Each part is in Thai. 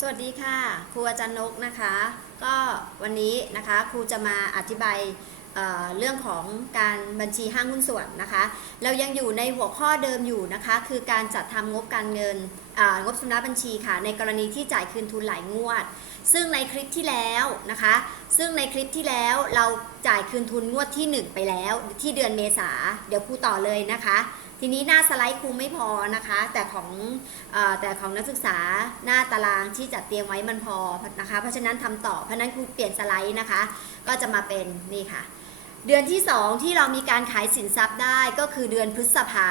สวัสดีค่ะ ครูอาจารย์นกนะคะ ก็วันนี้นะคะครูจะมาอธิบายเเรื่องของการบัญชีห้างหุ้นส่วนนะคะ เรายังอยู่ในหัวข้อเดิมอยู่นะคะ คือการจัดทำงบการเงินงบสำนักบัญชีค่ะ ในกรณีที่จ่ายคืนทุนหลายงวด ซึ่งในคลิปที่แล้วนะคะ ซึ่งในคลิปที่แล้วเราจ่ายคืนทุนงวดที่ 1 ไปแล้วที่เดือนเมษาเดี๋ยวครูต่อเลยนะคะ ทีนี้หน้าสไลด์ครูไม่พอนะคะ แต่ของอแต่ของนักศึกษาหน้าตารางที่จัดเตรียมไว้มันพอนะคะ เพราะฉะนั้นทำต่อเพราะนั้นครูเปลี่ยนสไลด์นะคะ ก็จะมาเป็นนี่ค่ะ เดือนที่ 2 ที่เรามีการขายสินทรัพย์ได้ก็คือเดือนพฤษภา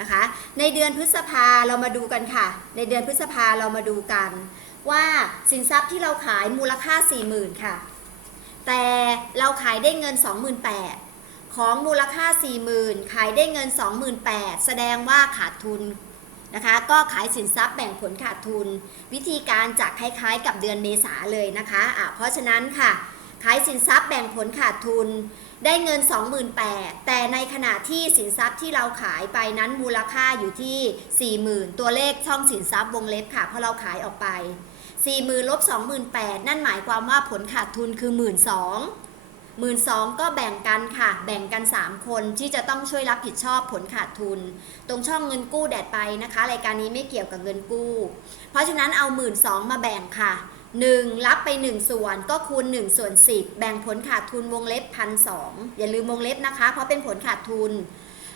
นะคะ ในเดือนพฤษภาเรามาดูกันค่ะ ในเดือนพฤษภาเรามาดูกัน ว่าสินทรัพย์ที่เราขายมูลค่า 40,000 ค่ะ แต่เราขายได้เงิน 28,000 ของมูลค่า 40,000 ขายได้เงิน 28,000 แสดงว่าขาดทุนนะคะ ก็ขายสินทรัพย์แบ่งผลขาดทุน วิธีการจะคล้ายๆ กับเดือนเมษาเลยนะคะะเพราะฉะนั้นค่ะ ขายสินทรัพย์แบ่งผลขาดทุน ได้เงิน 28,000 แต่ในขณะที่สินทรัพย์ที่เราขายไปนั้นมูลค่าอยู่ที่ 40,000 ตัวเลขช่องสินทรัพย์วงเล็บค่ะ เพราะเราขายออกไป 40,000ลบ28,000 นั่นหมายความว่าผลขาดทุนคือ 12,000 12,000ก็แบ่งกันค่ะ แบ่งกัน 3 คนที่จะต้องช่วยรับผิดชอบผลขาดทุน ตรงช่องเงินกู้แดดไปนะคะ รายการนี้ไม่เกี่ยวกับเงินกู้ เพราะฉะนั้นเอา12,000มาแบ่งค่ะ 1 รับไป 1 ส่วนก็คูณ1ส่วน10 แบ่งผลขาดทุนวงเล็บพันสอย่าลืมวงเล็บนะคะ เพราะเป็นผลขาดทุน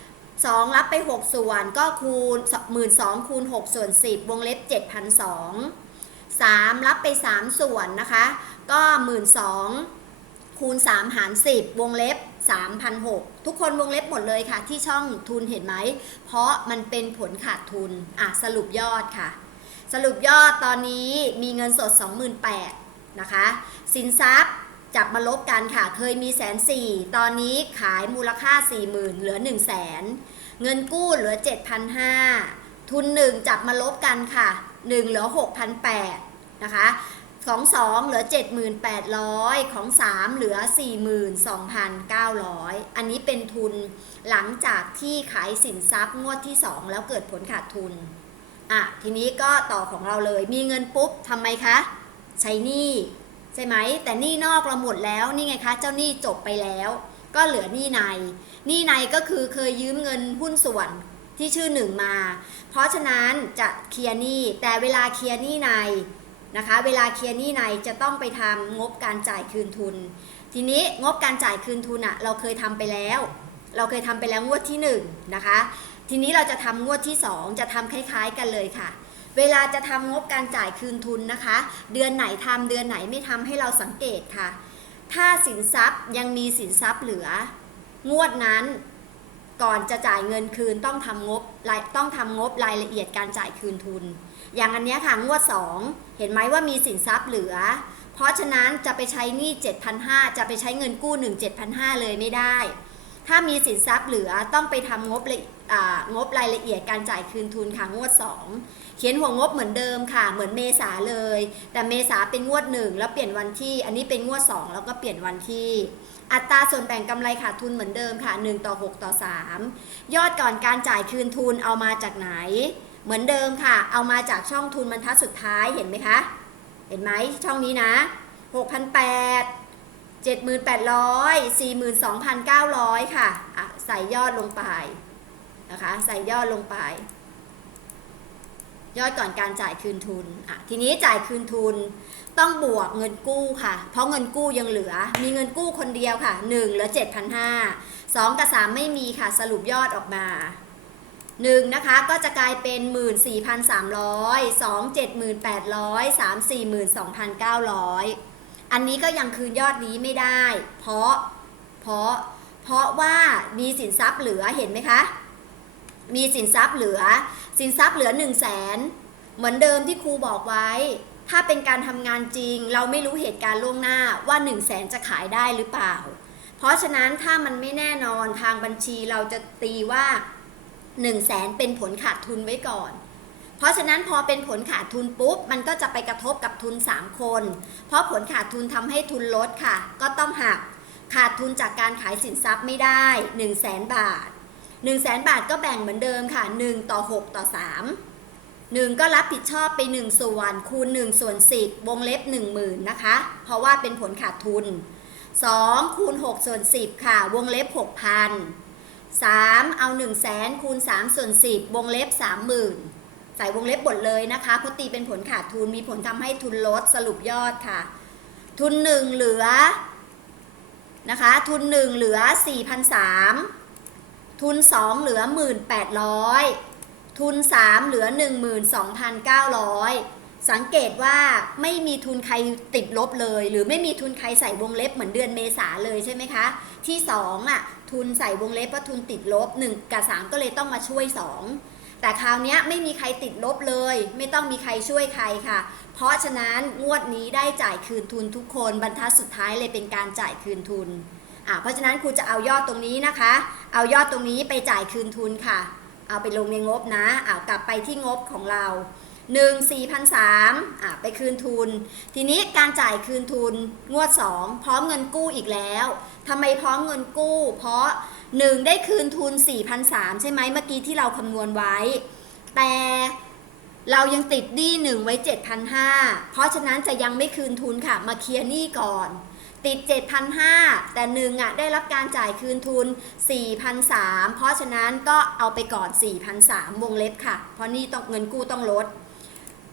2 รับไป 6 ส่วนก็คูณ12,000คูณ6ส่วน10 วงเล็บ7,200 3 รับไป 3 ส่วนนะคะ ก็ 12,000 คูณ 3 หาร 10 วงเล็บ3,600ทุกคนวงเล็บหมดเลยค่ะ ที่ช่องทุนเห็นไหม เพราะมันเป็นผลขาดทุน อะ สรุปยอดค่ะ สรุปยอดตอนนี้มีเงินสด 28,000นะคะ สินทรัพย์จับมาลบกันค่ะ เคยมีแสนสี่ตอนนี้ขายมูลค่า 40,000 เหลือ 1 0 0 0 0แสนเงินกู้เหลือ 7,500 ทุน 1 จับมาลบกันค่ะ 1 เหลือ 6,800นะคะ ของ 2 เหลือ 7,800 ของ 3 เหลือ 42,900 อันนี้เป็นทุนหลังจากที่ขายสินทรัพย์งวดที่ 2 แล้วเกิดผลขาดทุน อะ ทีนี้ก็ต่อของเราเลย มีเงินปุ๊บทำไมคะ ใช้หนี้ใช่ไหม แต่หนี้นอกเราหมดแล้วนี่ไงคะ เจ้าหนี้จบไปแล้ว ก็เหลือหนี้ในหนี้ในก็คือเคยยืมเงินหุ้นส่วนที่ชื่อหนึ่งมา เพราะฉะนั้นจะเคลียร์หนี้แต่เวลาเคลียร์หนี้ใน นะคะ เวลาเคลียร์หนี้ในจะต้องไปทำงบการจ่ายคืนทุน ทีนี้งบการจ่ายคืนทุนอะเราเคยทำไปแล้ว เราเคยทำไปแล้วงวดที่หนึ่งนะคะ ทีนี้เราจะทำงวดที่ 2 จะทำคล้าย ๆ กันเลยค่ะ เวลาจะทำงบการจ่ายคืนทุนนะคะ เดือนไหนทำเดือนไหนไม่ทำให้เราสังเกตค่ะ ถ้าสินทรัพย์ยังมีสินทรัพย์เหลือ งวดนั้นก่อนจะจ่ายเงินคืนต้องทำงบต้องทำงบรายละเอียดการจ่ายคืนทุน อย่างอันเนี้ยค่ะงวด 2 เห็นไหมว่ามีสินทรัพย์เหลือ เพราะฉะนั้นจะไปใช้หนี้7,500 จะไปใช้เงินกู้ 1 7,500 เลยไม่ได้ ถ้ามีสินทรัพย์เหลือต้องไปทำงบงบรายละเอียดการจ่ายคืนทุนค่ะงวด 2 เขียนหัวงบเหมือนเดิมค่ะ เหมือนเมษาเลย แต่เมษาเป็นงวด 1 แล้วเปลี่ยนวันที่ อันนี้เป็นงวด 2 แล้วก็เปลี่ยนวันที่อัตราส่วนแบ่งกำไรขาดทุนเหมือนเดิมค่ะ 1 ต่อ 6 ต่อ 3 ยอดก่อนการจ่ายคืนทุนเอามาจากไหน เหมือนเดิมค่ะ เอามาจากช่องทุนบรรทัดสุดท้ายเห็นไหมคะ เห็นไหมช่องนี้นะ 6,800 7,800 42,900 ค่ะอะใส่ยอดลงไปนะคะ ใส่ยอดลงไป ยอดก่อนการจ่ายคืนทุนอะทีนี้จ่ายคืนทุนต้องบวกเงินกู้ค่ะ เพราะเงินกู้ยังเหลือ มีเงินกู้คนเดียวค่ะ 1 เหลือ 7,500 2 กับ 3 ไม่มีค่ะ สรุปยอดออกมา 1นะคะก็จะกลายเป็น 14,300 2 7,800 3 42,900 อันนี้ก็ยังคืนยอดนี้ไม่ได้ เพราะ เพราะ เพราะว่ามีสินทรัพย์เหลือเห็นไหมคะ มีสินทรัพย์เหลือ สินทรัพย์เหลือ 1 0 0 0 0แสนเหมือนเดิมที่ครูบอกไว้ ถ้าเป็นการทำงานจริง เราไม่รู้เหตุการณ์ล่วงหน้าว่า 1 0 0 0 0แสนจะขายได้หรือเปล่า เพราะฉะนั้นถ้ามันไม่แน่นอนทางบัญชีเราจะตีว่า 1 0 0 0 0แสนเป็นผลขาดทุนไว้ก่อน เพราะฉะนั้นพอเป็นผลขาดทุนปุ๊บ มันก็จะไปกระทบกับทุน 3 คน เพราะผลขาดทุนทำให้ทุนลดค่ะ ก็ต้องหักขาดทุนจากการขายสินทรัพย์ไม่ได้ 1 0 0 0 0แสนบาท 1 0 0 0 0แสนบาทก็แบ่งเหมือนเดิมค่ะ 1 ต่อ 6 ต่อ 3 1 ก็รับผิดชอบไป 1 ส่วนคูณ 1 ส่วน 10 วงเล็บ 10,000นะคะ เพราะว่าเป็นผลขาดทุน 2 คูณ 6 ส่วน 10 ค่ะ วงเล็บ 6,000 3 เอา 1 0 0 0 0แสนคูณ3ส่วน10 วงเล็บ 30,000 ใส่วงเล็บหมดเลยนะคะเพราะตีเป็นผลขาดทุนมีผลทำให้ทุนลดสรุปยอดค่ะ ทุน 1 เหลือนะคะ ทุน 1 เหลือ 4,300 ทุน 2 เหลือ 1,800 ทุน 3 เหลือ 12,900 สังเกตว่าไม่มีทุนใครติดลบเลย หรือไม่มีทุนใครใส่วงเล็บเหมือนเดือนเมษาเลยใช่ไหมคะ ที่2อะทุนใส่วงเล็บว่าทุนติดลบ 1 กับ 3 ก็เลยต้องมาช่วย 2 แต่คราวนี้ไม่มีใครติดลบเลย ไม่ต้องมีใครช่วยใครค่ะ เพราะฉะนั้นงวดนี้ได้จ่ายคืนทุนทุกคนบรรทัดสุดท้ายเลยเป็นการจ่ายคืนทุนอ่าเพราะฉะนั้นครูจะเอายอดตรงนี้นะคะ เอายอดตรงนี้ไปจ่ายคืนทุนค่ะ เอาไปลงในงบนะอ่ากลับไปที่งบของเรา 1 4 3 0 0อะไปคืนทุน ทีนี้การจ่ายคืนทุนงวด 2 พร้อมเงินกู้อีกแล้วทำไมพร้อมเงินกู้ เพราะ 1 ได้คืนทุน4,300 ใช่ไหมเมื่อกี้ที่เราคำนวณไว้ แต่เรายังติดหนี้หนึ่งไว้7,500 เพราะฉะนั้นจะยังไม่คืนทุนค่ะ มาเคลียร์หนี้ก่อน ติด 7,500 แต่หนึ่งอะได้รับการจ่ายคืนทุน 4,300 เพราะฉะนั้นก็เอาไปก่อน 4,300 วงเล็บค่ะ เพราะนี่ต้องเงินกู้ต้องลด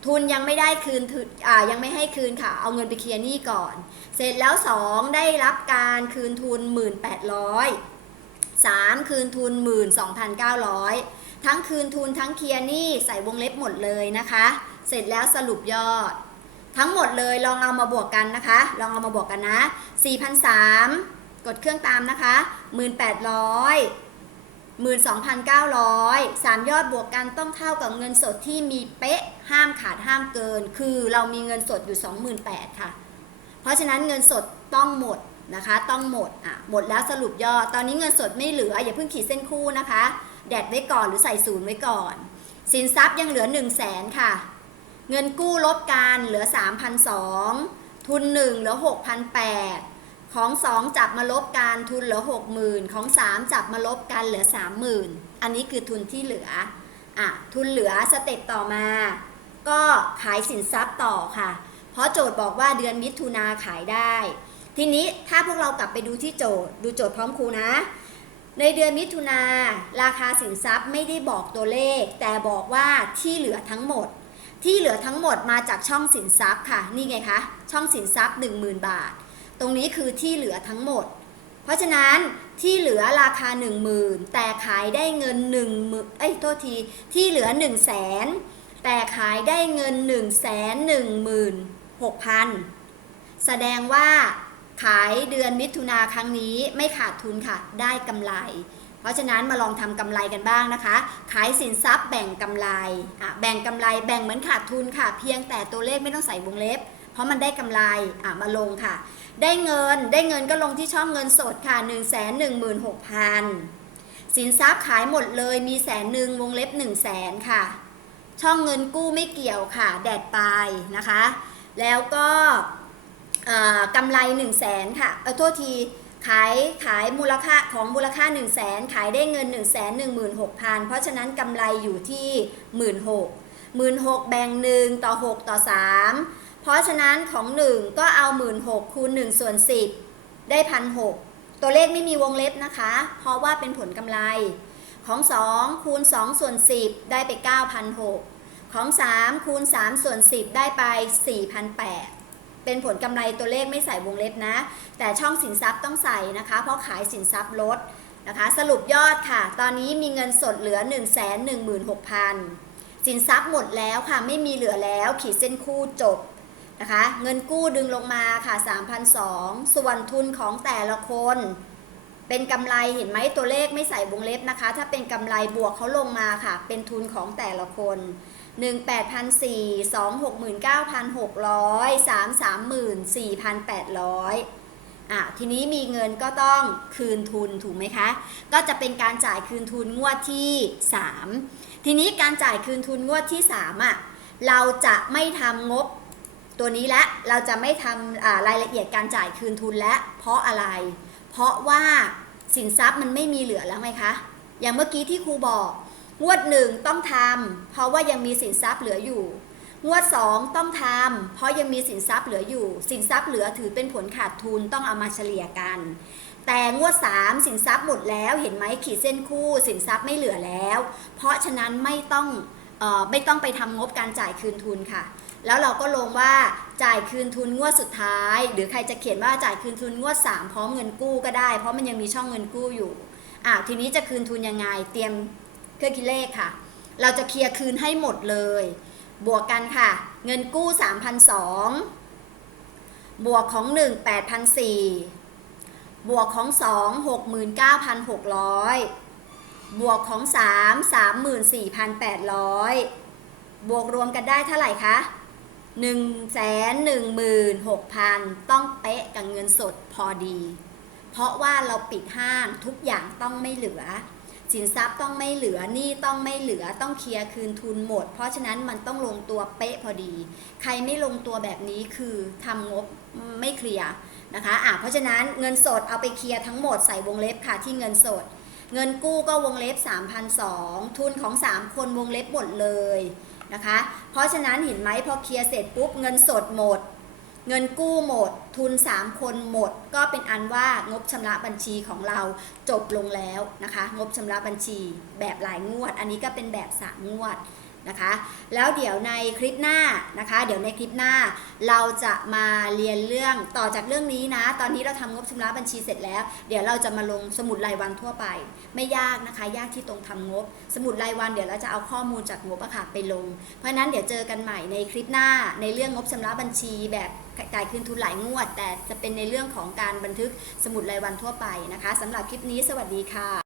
ทุนยังไม่ได้คืนทุนอ่ายังไม่ให้คืนค่ะ เอาเงินไปเคลียร์หนี้ก่อน เสร็จแล้ว 2 ได้รับการคืนทุน 1,800 3 คืนทุน 12,900 ทั้งคืนทุนทั้งเคลียร์หนี้ใส่วงเล็บหมดเลยนะคะ เสร็จแล้วสรุปยอด ทั้งหมดเลยลองเอามาบวกกันนะคะ ลองเอามาบวกกันนะ4,300กดเครื่องตามนะคะ 1,800 12,900 3 ยอดบวกกันต้องเท่ากับเงินสดที่มีเป๊ะห้ามขาดห้ามเกิน คือเรามีเงินสดอยู่ 28,000ค่ะ เพราะฉะนั้นเงินสดต้องหมดนะคะ ต้องหมดอะหมดแล้วสรุปยอด ตอนนี้เงินสดไม่เหลือ อย่าเพิ่งขีดเส้นคู่นะคะ แดดไว้ก่อนหรือใส่ศูนย์ไว้ก่อน สินทรัพย์ยังเหลือ 1 0 0 0 0แสนค่ะ เงินกู้ลบกันเหลือ 3,200ทุน 1 เหลือ 6,800 ของ2จับมาลบกันทุนเหลือ60,000ของ3จับมาลบกันเหลือ30,000อันนี้คือทุนที่เหลืออะทุนเหลือสเต็ปต่อมา ก็ขายสินทรัพย์ต่อค่ะ เพราะโจทย์บอกว่าเดือนมิถุนาขายได้ ทีนี้ถ้าพวกเรากลับไปดูที่โจทย์ ดูโจทย์พร้อมครูนะ ในเดือนมิถุนาราคาสินทรัพย์ไม่ได้บอกตัวเลข แต่บอกว่าที่เหลือทั้งหมด ที่เหลือทั้งหมดมาจากช่องสินทรัพย์ค่ะ นี่ไงคะ ช่องสินทรัพย์ 10,000 บาท ตรงนี้คือที่เหลือทั้งหมด เพราะฉะนั้นที่เหลือราคา 10,000 แต่ขายได้เงิน1หมื่นเอ้ยโทษทีที่เหลือ 1 0 0 0 0แสนแต่ขายได้เงิน 1 1 6 0 0 0 แสดงว่าขายเดือนมิถุนาครั้งนี้ไม่ขาดทุนค่ะ ได้กำไร เพราะฉะนั้นมาลองทำกำไรกันบ้างนะคะ ขายสินทรัพย์แบ่งกำไรอะแบ่งกำไรแบ่งเหมือนขาดทุนค่ะ เพียงแต่ตัวเลขไม่ต้องใส่วงเล็บ เพราะมันได้กำไรอะมาลงค่ะ ได้เงินได้เงินก็ลงที่ช่องเงินสดค่ะ 1 1 6 0 0 0 สินทรัพย์ขายหมดเลยมีแสนหนึ่งวงเล็บ 1 0 0 0 0แสนค่ะ ช่องเงินกู้ไม่เกี่ยวค่ะ แดดปลายนะคะ แล้วก็กำไร 1 0 0 0 0แสนค่ะเออโทษทีขายขายมูลค่าของมูลค่า 1 0 0 0 0แสนขายได้เงิน 1 1 6 0 0 0 เพราะฉะนั้นกำไรอยู่ที่ 1 6 0 0 0 1 6แบ่ง1ต่อ 6 ต่อ 3 เพราะฉะนั้นของ 1 ก็เอา 1 6 0 0คูณ1ส่วน10 ได้1,600ตัวเลขไม่มีวงเล็บนะคะ เพราะว่าเป็นผลกำไร ของ 2 คูณ 2 ส่วน 10 ได้ไป 9,600 ของ 3 คูณ 3 ส่วน 10 ได้ไป 4,800 เป็นผลกำไรตัวเลขไม่ใส่วงเล็บนะ แต่ช่องสินทรัพย์ต้องใส่นะคะ เพราะขายสินทรัพย์ลดนะคะ สรุปยอดค่ะ ตอนนี้มีเงินสดเหลือ 1 1 6 0 0 0สินทรัพย์หมดแล้วค่ะ ไม่มีเหลือแล้ว ขีดเส้นคู่จบ นะคะ เงินกู้ดึงลงมาค่ะ3,200ส่วนทุนของแต่ละคน เป็นกำไรเห็นไหมตัวเลขไม่ใส่วงเล็บนะคะ ถ้าเป็นกำไรบวกเขาลงมาค่ะ เป็นทุนของแต่ละคน1 8 4 0 0 2 69,600 3 34,800อะทีนี้มีเงินก็ต้องคืนทุนถูกไหมคะ ก็จะเป็นการจ่ายคืนทุนงวดที่ 3 ทีนี้การจ่ายคืนทุนงวดที่3อะเราจะไม่ทำงบ ตัวนี้และเราจะไม่ทำรายละเอียดการจ่ายคืนทุนและเพราะอะไร เพราะว่าสินทรัพย์มันไม่มีเหลือแล้วไหมคะ อย่างเมื่อกี้ที่ครูบอก งวดหนึ่งต้องทำเพราะว่ายังมีสินทรัพย์เหลืออยู่ งวด2ต้องทำเพราะยังมีสินทรัพย์เหลืออยู่ สินทรัพย์เหลือถือเป็นผลขาดทุนต้องเอามาเฉลี่ยกัน แต่งวด3สินทรัพย์หมดแล้วเห็นไหมขีดเส้นคู่ สินทรัพย์ไม่เหลือแล้ว เพราะฉะนั้นไม่ต้องออไม่ต้องไปทำงบการจ่ายคืนทุนค่ะ แล้วเราก็ลงว่าจ่ายคืนทุนงวดสุดท้าย หรือใครจะเขียนว่าจ่ายคืนทุนงวด 3 พร้อมเงินกู้ก็ได้ เพราะมันยังมีช่องเงินกู้อยู่อะทีนี้จะคืนทุนยังไง เตรียมเครื่องคิดเลขค่ะ เราจะเคลียร์คืนให้หมดเลย บวกกันค่ะ เงินกู้3,200บวกของ 1 8,400บวกของ 2 69,600 บวกของ 3 34,800 บวกรวมกันได้เท่าไหร่คะ 1 1 6 0 0 ต้องเป๊ะกับเงินสดพอดี เพราะว่าเราปิดห้างทุกอย่างต้องไม่เหลือ สินทรัพย์ต้องไม่เหลือหนี้ต้องไม่เหลือต้องเคลียร์คืนทุนหมด เพราะฉะนั้นมันต้องลงตัวเป๊ะพอดี ใครไม่ลงตัวแบบนี้คือทำงบไม่เคลียร์นะคะอะเพราะฉะนั้นเงินสดเอาไปเคลียร์ทั้งหมดใส่วงเล็บค่ะที่เงินสด เงินกู้ก็วงเล็บ3,200ทุนของ 3 คนวงเล็บหมดเลย นะคะ เพราะฉะนั้นเห็นไหมพอเคลียร์เสร็จปุ๊บเงินสดหมด เงินกู้หมด ทุน 3 คนหมด ก็เป็นอันว่างบชำระบัญชีของเราจบลงแล้วนะคะ งบชำระบัญชีแบบหลายงวด อันนี้ก็เป็นแบบ3งวด นะคะ แล้วเดี๋ยวในคลิปหน้านะคะ เดี๋ยวในคลิปหน้าเราจะมาเรียนเรื่องต่อจากเรื่องนี้นะ ตอนนี้เราทำงบชำระบัญชีเสร็จแล้ว เดี๋ยวเราจะมาลงสมุดรายวันทั่วไป ไม่ยากนะคะ ยากที่ตรงทำงบ สมุดรายวันเดี๋ยวเราจะเอาข้อมูลจากงบอะค่ะไปลง เพราะฉะนั้นเดี๋ยวเจอกันใหม่ในคลิปหน้าในเรื่องงบชำระบัญชีแบบจ่ายคืนทุนหลายงวด แต่จะเป็นในเรื่องของการบันทึกสมุดรายวันทั่วไปนะคะสำหรับคลิปนี้สวัสดีค่ะ